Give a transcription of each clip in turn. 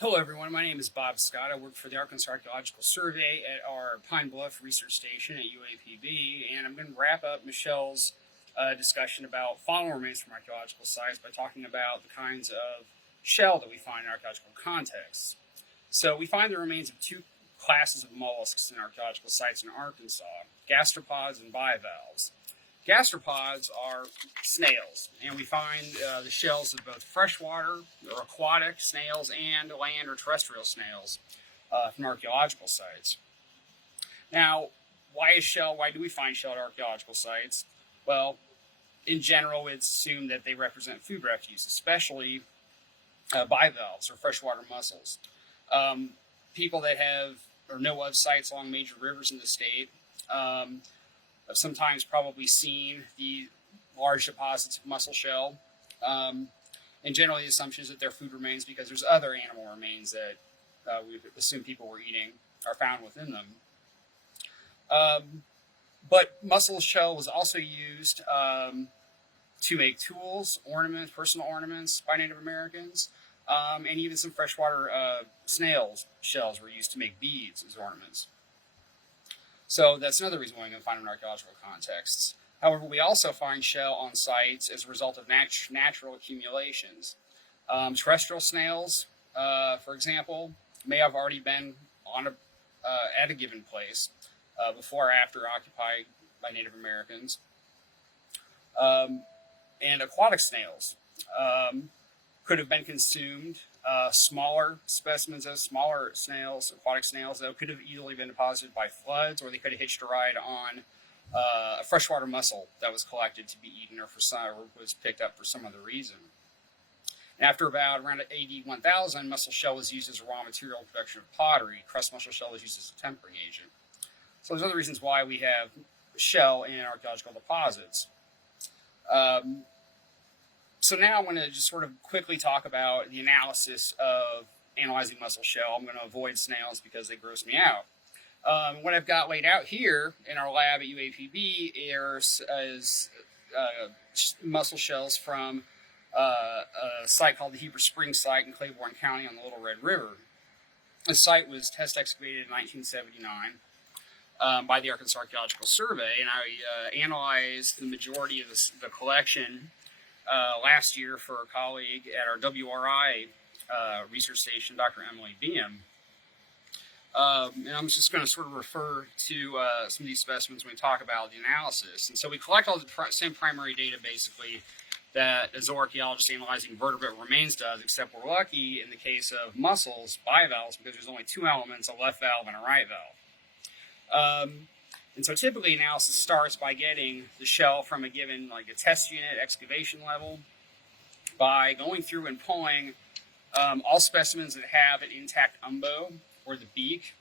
Hello everyone, my name is Bob Scott. I work for the Arkansas Archeological Survey at our Pine Bluff Research Station at UA-PB, and I'm going to wrap up Michelle's discussion about faunal remains from archaeological sites by talking about the kinds of shell that we find in archaeological contexts. So we find the remains of two classes of mollusks in archaeological sites in Arkansas, gastropods and bivalves. Gastropods are snails, and we find the shells of both freshwater or aquatic snails and land or terrestrial snails from archaeological sites. Now, why do we find shell at archaeological sites? Well, in general, it's assumed that they represent food refuse, especially bivalves or freshwater mussels. People that have or know of sites along major rivers in the state have sometimes probably seen the large deposits of mussel shell. And generally, the assumption is that they're food remains because there's other animal remains that we assume people were eating are found within them. But mussel shell was also used to make tools, ornaments, personal ornaments by Native Americans, and even some freshwater snails shells were used to make beads as ornaments. So that's another reason why we can find them in archaeological contexts. However, we also find shell on sites as a result of natural accumulations. Terrestrial snails, for example, may have already been on at a given place before or after occupied by Native Americans. And aquatic snails could have been consumed. Smaller specimens of smaller snails, aquatic snails, though, could have easily been deposited by floods, or they could have hitched a ride on a freshwater mussel that was collected to be eaten or was picked up for some other reason. And after around AD 1000, mussel shell was used as a raw material in production of pottery. Crust mussel shell was used as a tempering agent. So there's other reasons why we have shell in archaeological deposits. So now I'm going to just sort of quickly talk about the analysis of analyzing mussel shell. I'm going to avoid snails because they gross me out. What I've got laid out here in our lab at UA-PB is mussel shells from a site called the Heber Springs site in Claiborne County on the Little Red River. The site was test excavated in 1979 by the Arkansas Archeological Survey, and I analyzed the majority of the collection last year for a colleague at our WRI research station, Dr. Emily Beam. And I'm just going to sort of refer to some of these specimens when we talk about the analysis. And so we collect all the same primary data, basically, that a zooarchaeologist analyzing vertebrate remains does, except we're lucky in the case of mussels, bivalves, because there's only two elements, a left valve and a right valve. And so typically analysis starts by getting the shell from a given, like a test unit excavation level, by going through and pulling all specimens that have an intact umbo, or the beak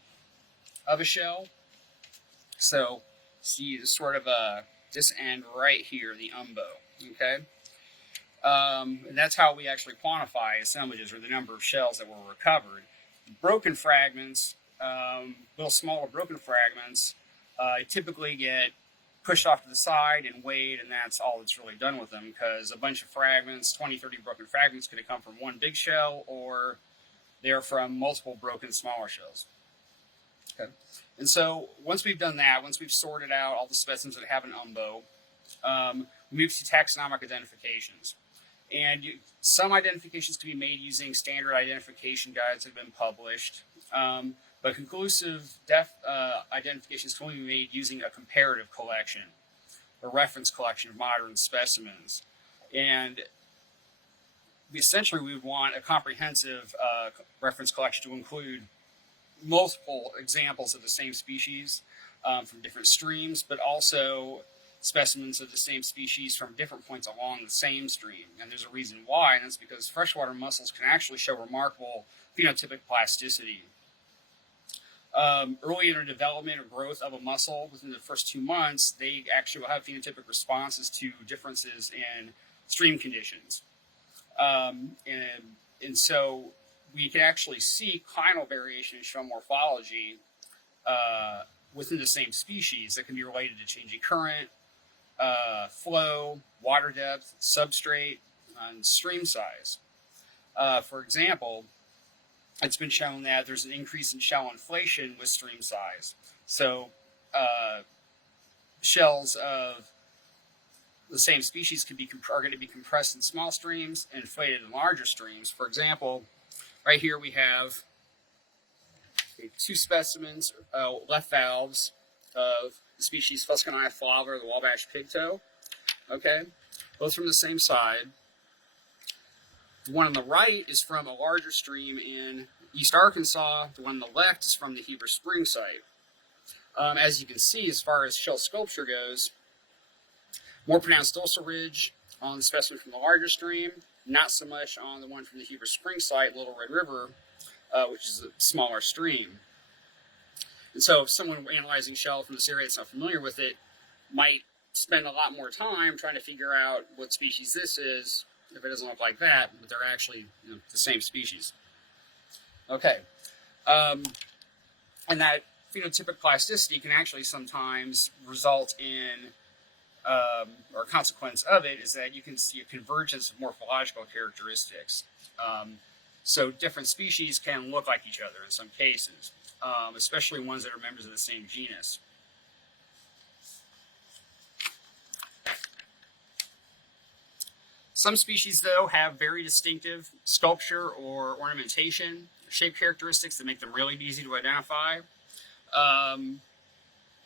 of a shell. So see sort of this end right here, the umbo, okay? And that's how we actually quantify assemblages, or the number of shells that were recovered. Broken fragments, little smaller broken fragments, typically get pushed off to the side and weighed, and that's all that's really done with them, because a bunch of fragments, 20, 30 broken fragments, could have come from one big shell, or they're from multiple broken smaller shells. Okay. And so once we've done that, once we've sorted out all the specimens that have an umbo, we move to taxonomic identifications. And some identifications can be made using standard identification guides that have been published. But conclusive identifications can only be made using a comparative collection, a reference collection of modern specimens. And essentially we would want a comprehensive reference collection to include multiple examples of the same species from different streams, but also specimens of the same species from different points along the same stream. And there's a reason why, and that's because freshwater mussels can actually show remarkable phenotypic plasticity. Early in the development or growth of a mussel, within the first 2 months, they actually will have phenotypic responses to differences in stream conditions. And so we can actually see clinal variation in shell morphology within the same species that can be related to changing current, flow, water depth, substrate, and stream size. For example, it's been shown that there's an increase in shell inflation with stream size. So shells of the same species are going to be compressed in small streams and inflated in larger streams. For example, right here we have two specimens, left valves of the species Fusconi flava, the Wabash pigtoe. Okay, both from the same side. The one on the right is from a larger stream in East Arkansas. The one on the left is from the Heber Spring site. As you can see, as far as shell sculpture goes, more pronounced dorsal ridge on the specimen from the larger stream, not so much on the one from the Heber Spring site, Little Red River, which is a smaller stream. And so if someone analyzing shell from this area that's not familiar with it might spend a lot more time trying to figure out what species this is if it doesn't look like that, but they're actually the same species. Okay. And that phenotypic plasticity can actually sometimes result in, or a consequence of it is that you can see a convergence of morphological characteristics. So different species can look like each other in some cases, especially ones that are members of the same genus. Some species, though, have very distinctive sculpture or ornamentation, shape characteristics that make them really easy to identify. And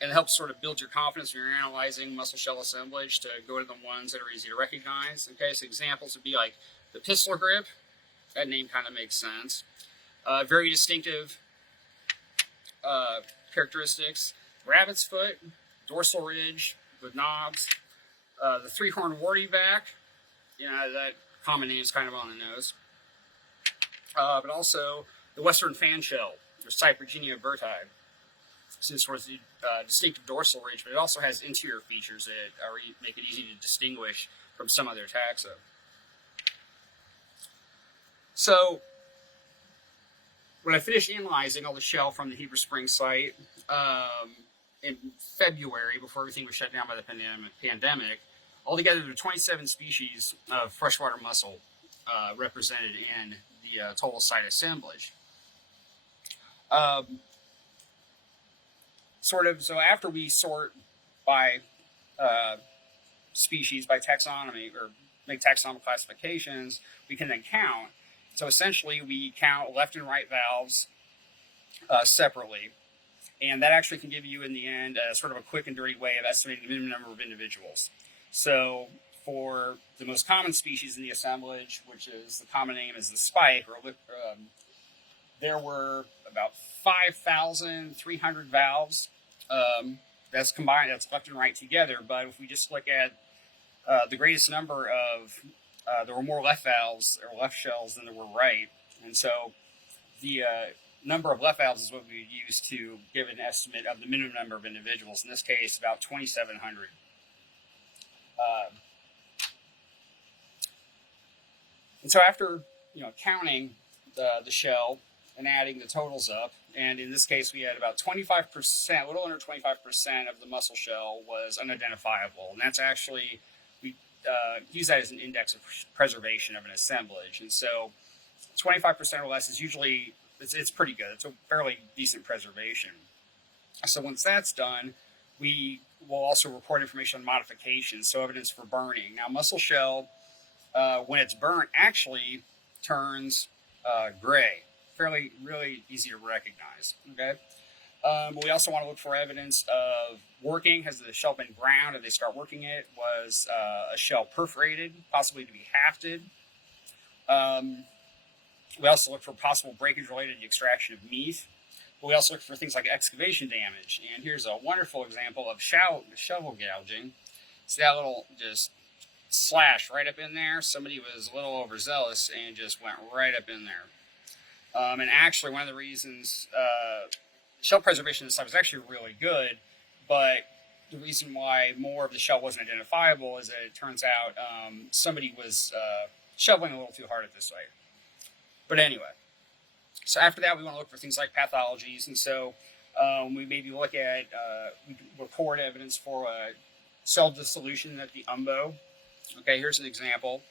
it helps sort of build your confidence when you're analyzing mussel shell assemblage to go to the ones that are easy to recognize. Okay, so examples would be like the pistol grip. That name kind of makes sense. Very distinctive characteristics. Rabbit's foot, dorsal ridge with knobs. The three-horned warty back. That common name is kind of on the nose. But also the western fan shell, or Cyprigenia berti. Since it's the distinctive dorsal ridge, but it also has interior features that make it easy to distinguish from some other taxa. So, when I finished analyzing all the shell from the Heber Spring site in February, before everything was shut down by the pandemic, altogether there were 27 species of freshwater mussel represented in the total site assemblage. So after we sort by species, by taxonomy, or make taxonomic classifications, we can then count. So essentially we count left and right valves separately, and that actually can give you in the end sort of a quick and dirty way of estimating the minimum number of individuals. So for the most common species in the assemblage, which is the common name is the spike, there were about 5,300 valves. That's combined, that's left and right together. But if we just look at the greatest number of, there were more left valves or left shells than there were right. And so the number of left valves is what we would use to give an estimate of the minimum number of individuals. In this case, about 2,700. And so after counting the shell and adding the totals up, and in this case we had about 25%, a little under 25% of the mussel shell was unidentifiable, and that's actually, we use that as an index of preservation of an assemblage, and so 25% or less is usually, it's pretty good, it's a fairly decent preservation. So once that's done, we will also report information on modifications, so evidence for burning. Now mussel shell, when it's burnt, actually turns gray. Really easy to recognize. Okay, but we also want to look for evidence of working. Has the shell been ground? Did they start working it? Was a shell perforated, possibly to be hafted? We also look for possible breakage related to the extraction of meat. But we also look for things like excavation damage. And here's a wonderful example of shovel gouging. See that little just slash right up in there? Somebody was a little overzealous and just went right up in there. And actually, one of the reasons shell preservation this time was actually really good, but the reason why more of the shell wasn't identifiable is that it turns out somebody was shoveling a little too hard at this site. But anyway, so after that, we want to look for things like pathologies, and so we maybe look at, we report evidence for a cell dissolution at the umbo. Okay, here's an example.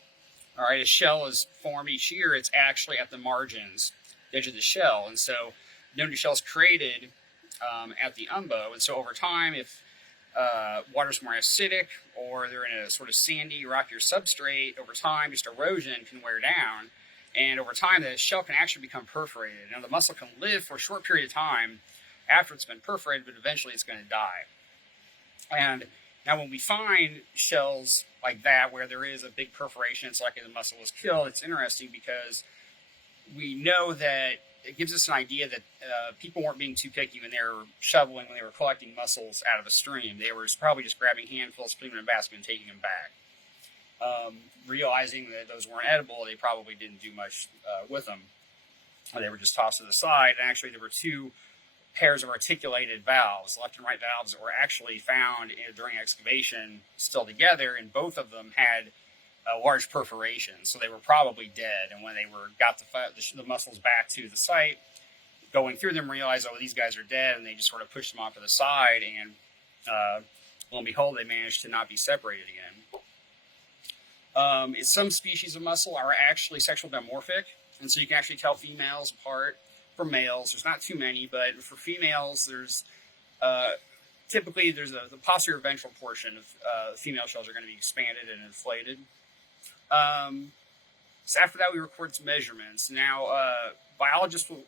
All right, a shell is formed each year. It's actually at the margins the edge of the shell. And so no new shells created at the umbo. And so over time, if water's more acidic or they're in a sort of sandy, rockier substrate, over time, just erosion can wear down. And over time, the shell can actually become perforated. Now, the mussel can live for a short period of time after it's been perforated, but eventually it's going to die. And now when we find shells like that, where there is a big perforation, it's likely the mussel was killed, it's interesting because we know that it gives us an idea that people weren't being too picky when they were shoveling, when they were collecting mussels out of a stream. They were probably just grabbing handfuls, putting them in a basket, and taking them back. Realizing that those weren't edible, they probably didn't do much with them. They were just tossed to the side. And actually, there were two pairs of articulated valves, left and right valves, that were actually found during excavation still together, and both of them had a large perforation, so they were probably dead. And when they got the mussels back to the site, going through them, realized, oh, these guys are dead, and they just sort of pushed them off to the side, and lo and behold, they managed to not be separated again. Some species of mussel are actually sexual dimorphic, and so you can actually tell females apart from males. There's not too many, but for females, there's typically the posterior ventral portion of female shells are going to be expanded and inflated. So after that, we record some measurements. Now, biologists will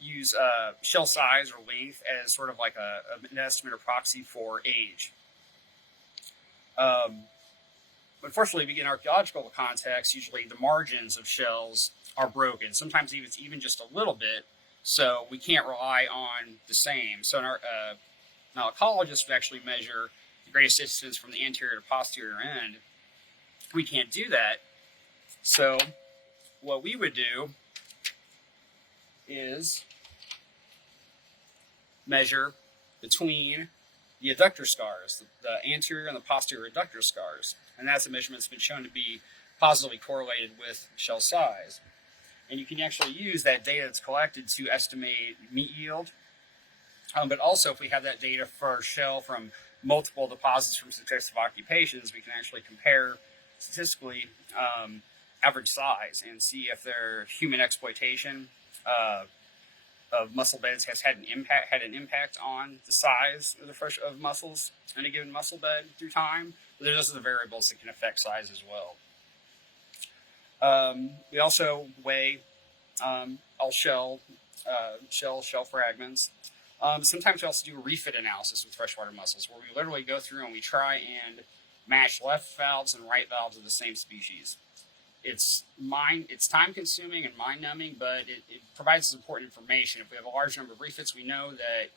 use shell size or length as sort of like an estimate or proxy for age. Unfortunately, in archaeological context, usually the margins of shells are broken. Sometimes it's even just a little bit, so we can't rely on the same. So now ecologists would actually measure the greatest distance from the anterior to posterior end. We can't do that. So what we would do is measure between the adductor scars, the anterior and the posterior adductor scars. And that's a measurement that's been shown to be positively correlated with shell size. And you can actually use that data that's collected to estimate meat yield. But also, if we have that data for shell from multiple deposits from successive occupations, we can actually compare statistically average size and see if their human exploitation of mussel beds has had an impact on the size of mussels in a given mussel bed through time. But there's other variables that can affect size as well. We also weigh all shell fragments. Sometimes we also do a refit analysis with freshwater mussels, where we literally go through and we try and match left valves and right valves of the same species. It's time consuming and mind numbing, but it provides us important information. If we have a large number of refits, we know that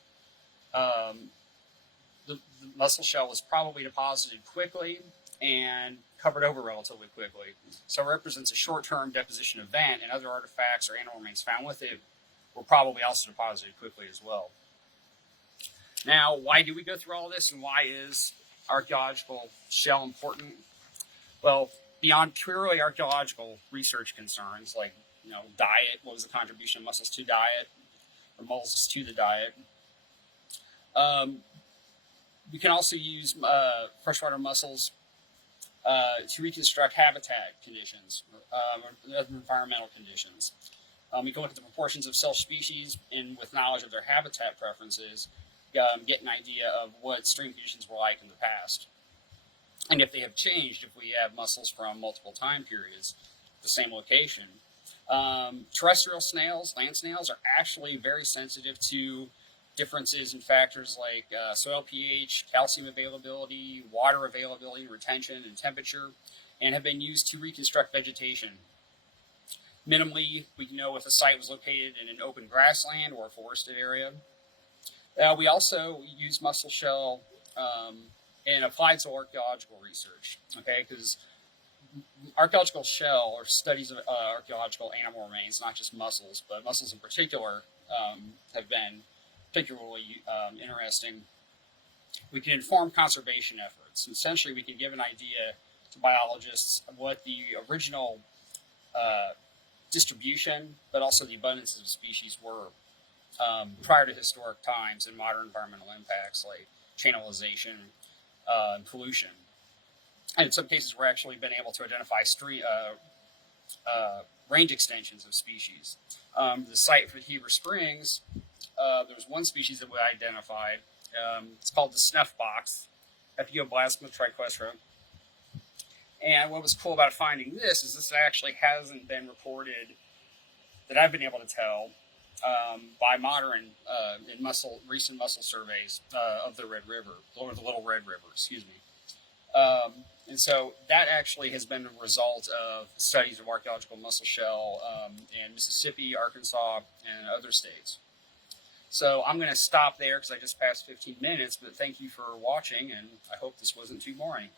the mussel shell was probably deposited quickly and covered over relatively quickly. So it represents a short-term deposition event, and other artifacts or animal remains found with it were probably also deposited quickly as well. Now, why do we go through all this, and why is archaeological shell important? Well, beyond purely archaeological research concerns, like diet, what was the contribution of mussels to diet, or mollusks to the diet, we can also use freshwater mussels to reconstruct habitat conditions, or other environmental conditions. We can look at the proportions of cell species, and with knowledge of their habitat preferences, get an idea of what stream conditions were like in the past. And if they have changed, if we have mussels from multiple time periods, the same location. Terrestrial snails, land snails, are actually very sensitive to differences in factors like soil pH, calcium availability, water availability, retention, and temperature, and have been used to reconstruct vegetation. Minimally, we know if a site was located in an open grassland or a forested area. We also use mussel shell in applied soil archaeological research, okay, because archaeological shell, or studies of archaeological animal remains, not just mussels, but mussels in particular, have been particularly interesting. We can inform conservation efforts. Essentially, we can give an idea to biologists of what the original distribution, but also the abundance of species were prior to historic times and modern environmental impacts like channelization and pollution. And in some cases, we're actually been able to identify range extensions of species. The site for Heber Springs, there was one species that we identified. It's called the snuff box, Epioblasma triquestra. And what was cool about finding this is this actually hasn't been reported that I've been able to tell by modern in recent mussel surveys of the Red River, or the Little Red River, excuse me. And so that actually has been a result of studies of archaeological mussel shell in Mississippi, Arkansas, and other states. So I'm going to stop there because I just passed 15 minutes, but thank you for watching, and I hope this wasn't too boring.